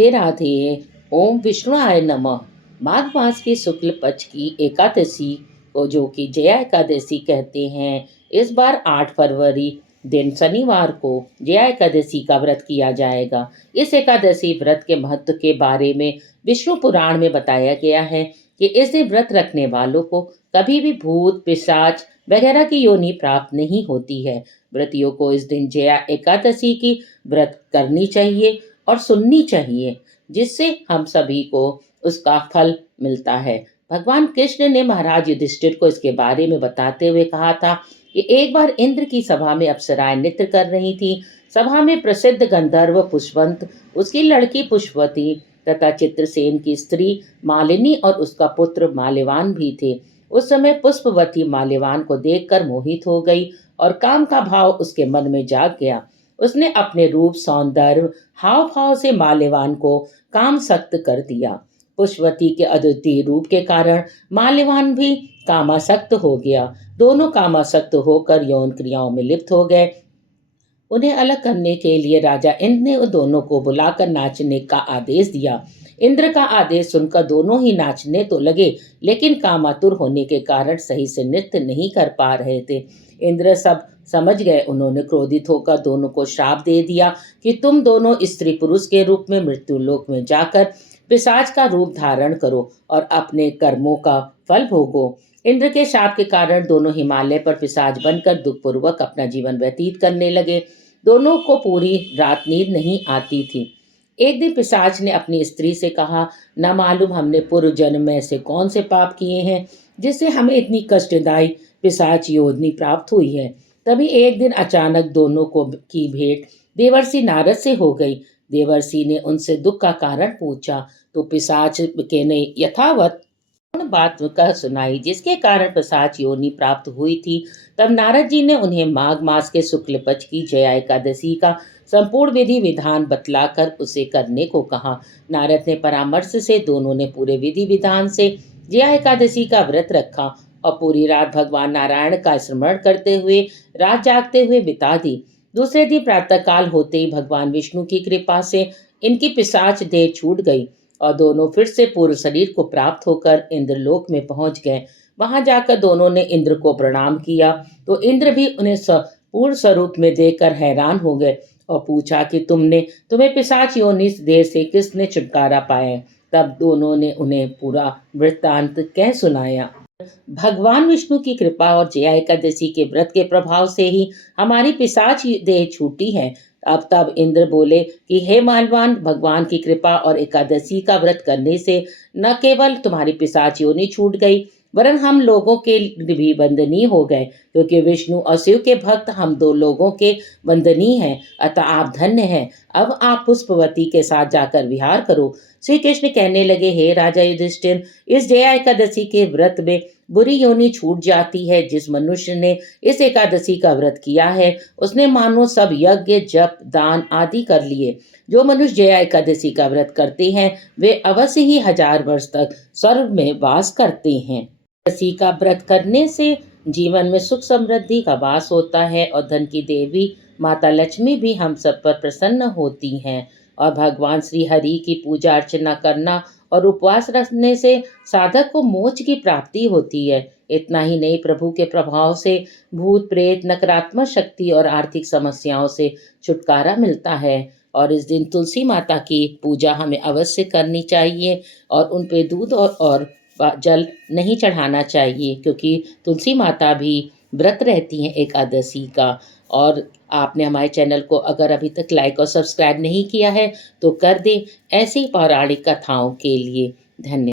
राधे राधे। ओम विष्णुआय नमः। माघ मास की शुक्ल पक्ष की एकादशी को जो कि जया एकादशी कहते हैं, इस बार 8 फरवरी दिन शनिवार को जया एकादशी का व्रत किया जाएगा। इस एकादशी व्रत के महत्व के बारे में विष्णु पुराण में बताया गया है कि इस दिन व्रत रखने वालों को कभी भी भूत पिशाच वगैरह की योनि प्राप्त नहीं होती है। व्रतियों को इस दिन जया एकादशी की व्रत करनी चाहिए और सुननी चाहिए, जिससे हम सभी को उसका फल मिलता है। भगवान कृष्ण ने महाराज युधिष्ठिर को इसके बारे में बताते हुए कहा था कि एक बार इंद्र की सभा में अप्सराएं नृत्य कर रही थी। सभा में प्रसिद्ध गंधर्व पुष्पवंत, उसकी लड़की पुष्पवती तथा चित्रसेन की स्त्री मालिनी और उसका पुत्र माल्यवान भी थे। उस समय पुष्पवती माल्यवान को देखकर मोहित हो गई और काम का भाव उसके मन में जाग गया। उसने अपने रूप सौंदर्य हाव भाव से माल्यवान को काम सक्त कर दिया। पुष्पवती के अद्वितीय रूप के कारण माल्यवान भी कामासक्त हो गया। दोनों कामासक्त होकर यौन क्रियाओं में लिप्त हो गए। उन्हें अलग करने के लिए राजा इंद्र ने उन दोनों को बुलाकर नाचने का आदेश दिया। इंद्र का आदेश सुनकर दोनों ही नाचने तो लगे, लेकिन कामातुर होने के कारण सही से नृत्य नहीं कर पा रहे थे। इंद्र सब समझ गए। उन्होंने क्रोधित होकर दोनों को श्राप दे दिया कि तुम दोनों स्त्री पुरुष के रूप में मृत्यु लोक में जाकर पिशाच का रूप धारण करो और अपने कर्मों का फल भोगो। इंद्र के शाप के कारण दोनों हिमालय पर पिशाच बनकर दुखपूर्वक अपना जीवन व्यतीत करने लगे। दोनों को पूरी रात नींद नहीं आती थी। एक दिन पिशाच ने अपनी स्त्री से कहा, न मालूम हमने पूर्व जन्म में ऐसे कौन से पाप किए हैं जिससे हमें इतनी कष्टदायी पिशाच योनि प्राप्त हुई है। तभी एक दिन अचानक दोनों को की भेंट देवर्षि नारद से हो गई। देवर्षि ने उनसे दुख का कारण पूछा तो पिशाच के ने यथावत बात कह सुनाई, जिसके कारण पिशाच योनि प्राप्त हुई थी। तब नारद जी ने उन्हें माघ मास के शुक्ल पक्ष की जया एकादशी का संपूर्ण विधि विधान बतलाकर उसे करने को कहा। नारद ने परामर्श से दोनों ने पूरे विधि विधान से जया एकादशी का व्रत रखा और पूरी रात भगवान नारायण का स्मरण करते हुए रात जागते हुए बिता दी। दूसरे दिन प्रातःकाल होते ही भगवान विष्णु की कृपा से इनकी पिशाच देह छूट गई और दोनों फिर से पूर्व शरीर को प्राप्त होकर इंद्रलोक में पहुंच गए। वहां जाकर दोनों ने इंद्र को प्रणाम किया तो इंद्र भी उन्हें पूर्ण स्वरूप में देखकर हैरान हो गए और पूछा कि तुम्हें पिशाच योनि देह से किसने छुटकारा पाया। तब दोनों ने उन्हें पूरा वृत्तांत कह सुनाया। भगवान विष्णु की कृपा और जया एकादशी के व्रत के प्रभाव से ही हमारी पिशाच देह छूटी है। अब तब इंद्र बोले कि हे मालवान, भगवान की कृपा और एकादशी का व्रत करने से न केवल तुम्हारी पिशाच योनि छूट गई, वरन हम लोगों के भी वंदनीय हो गए, क्योंकि विष्णु और शिव के भक्त हम दो लोगों के वंदनीय हैं। अतः आप धन्य हैं। अब आप पुष्पवती के साथ जाकर विहार करो। श्री कृष्ण कहने लगे, हे राजा युधिष्ठिर, इस जया एकादशी के व्रत में बुरी योनि छूट जाती है। जिस मनुष्य ने इस एकादशी का व्रत किया है, उसने मानो सब यज्ञ जप दान आदि कर लिए। जो मनुष्य जया एकादशी का व्रत करते हैं, वे अवश्य ही 1000 वर्ष तक स्वर्ग में वास करते हैं। एकादशी का व्रत करने से जीवन में सुख समृद्धि का वास होता है और धन की देवी माता लक्ष्मी भी हम सब पर प्रसन्न होती हैं। और भगवान श्री हरि की पूजा अर्चना करना और उपवास रखने से साधक को मोक्ष की प्राप्ति होती है। इतना ही नहीं, प्रभु के प्रभाव से भूत प्रेत नकारात्मक शक्ति और आर्थिक समस्याओं से छुटकारा मिलता है। और इस दिन तुलसी माता की पूजा हमें अवश्य करनी चाहिए और उन पे दूध और जल नहीं चढ़ाना चाहिए, क्योंकि तुलसी माता भी व्रत रहती हैं एकादशी का। और आपने हमारे चैनल को अगर अभी तक लाइक और सब्सक्राइब नहीं किया है तो कर दें, ऐसी पौराणिक कथाओं के लिए। धन्यवाद।